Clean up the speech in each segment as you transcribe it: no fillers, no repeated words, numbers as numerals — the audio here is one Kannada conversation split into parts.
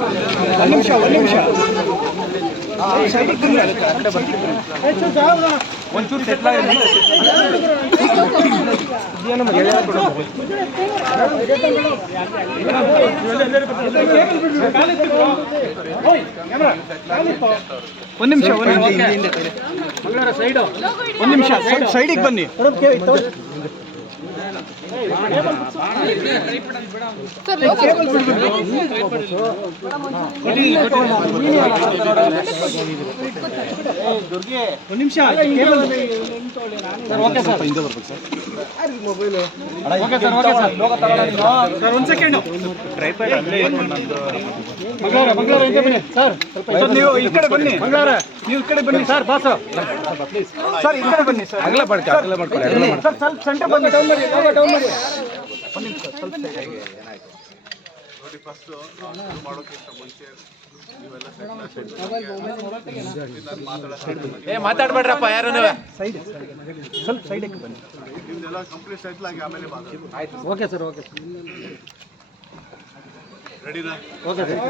ಒಂದು ನಿಮಿಷ ಒಂಚೂರು ಸೆಟ್ಲ ಒಂದು ನಿಮಿಷ ಸೈಡಿಗೆ ಬನ್ನಿ. ನೀವು ಈ ಕಡೆ ಬನ್ನಿ, ನೀವು ಈ ಕಡೆ ಬನ್ನಿ ಸರ್. ಬಾಸ ಸರ್ ಈ ಕಡೆ ಬನ್ನಿ ಸರ್. ಅಗಲ ಮಾಡ್ಕೊಳ್ಳಿ ಸರ್. ಸ್ವಲ್ಪ ಸೆಂಟರ್ ಬನ್ನಿ. ಡೌನ್ ಮಾಡಿ ಒಂದು ನಿಮಿಷ ಸ್ವಲ್ಪ ನೋಡಿ. ಫಸ್ಟ್ ಮಾಡೋಕ್ಕಿಂತ ಮುಂಚೆ ಮಾತಾಡ್ಬೇಡ್ರಪ್ಪ ಯಾರು ಸೈಡ್ ಸ್ವಲ್ಪ ಸೈಡಿಗೆ ಬನ್ನಿ. ನಿಮ್ದೆಲ್ಲ ಕಂಪ್ಲೀಟ್ ಸೆಟ್ಲ್ ಆಗಿ ಆಮೇಲೆ ಆಯ್ತು. Okay sir. ರೆಡಿನಾ? Okay sir.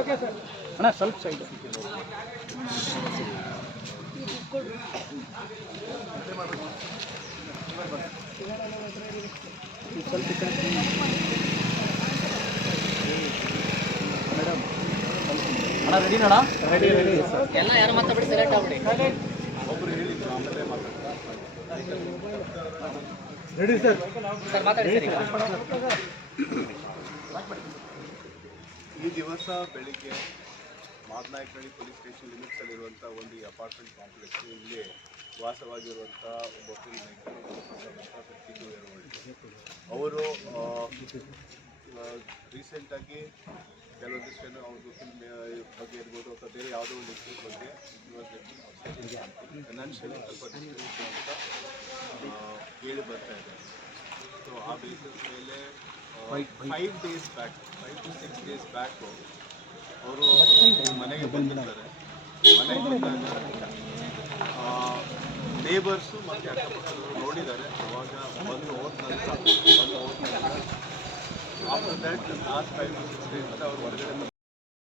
ಅಣ್ಣ ಸ್ವಲ್ಪ ಸೈಡ್ ಸ್ವಲ್ಪ ಈ ಕಡೆ ಮೇಡಮ್. ಅಣ್ಣ ರೆಡಿ ಅಣ್ಣ? ರೆಡಿ ಎಲ್ಲ ಯಾರು ಮಾತಾಡ್ಬಿಡಿ, ಸೆಲೆಕ್ಟ್ ಆಗ್ಬಿಡಿ. ಒಬ್ರು ಹೇಳಿದ್ರು ಆಮೇಲೆ ರೆಡಿ ಸರ್. ಮಾತಾಡಿ ಸರ್. ಈ ದಿವಸ ಬೆಳಿಗ್ಗೆ ಮಾದನಾಯಕನಹಳ್ಳಿ ಪೊಲೀಸ್ ಸ್ಟೇಷನ್ ಲಿಮಿಟ್ಸಲ್ಲಿರುವಂಥ ಒಂದು ಅಪಾರ್ಟ್ಮೆಂಟ್ ಕಾಂಪ್ಲೆಕ್ಸ್, ಇಲ್ಲಿ ವಾಸವಾಗಿರುವಂಥ ಒಬ್ಬ ಫಿಲ್ಮ್ ಅವರು ರೀಸೆಂಟಾಗಿ ಕೆಲವೊಂದಿಷ್ಟು ಅವ್ರದ್ದು ಫಿಲ್ಮ್ ಬಗ್ಗೆ ಇರ್ಬೋದು ಅಥವಾ ಬೇರೆ ಯಾವುದೋ ಒಂದು ಇಶ್ಯೂ ಬಗ್ಗೆ ಫೈನಾನ್ಷಿಯಲಿ ಸ್ವಲ್ಪ ಡಿಸ್ಟ್ರಿಬ್ಯೂಷನ್ ಅಂತ ಕೇಳಿ ಬರ್ತಾ ಇದೆ. ಸೊ ಆ ಬೇಸಿಸ್ ಮೇಲೆ 5 to 6 days ಬ್ಯಾಕು ಅವರು ಮನೆಗೆ ಬಂದಿರ್ತಾರೆ. ಮನೆಗೆ ಬಂದಾಗ ನೇಬರ್ಸು ಮತ್ತು ಅಕ್ಕಪಕ್ಕದವರು ನೋಡಿದ್ದಾರೆ. ಅವಾಗ ಬಂದು ಹೋದ ನಂತರ after that last 5 to 6 days ಅವರು ಹೊರಗಡೆ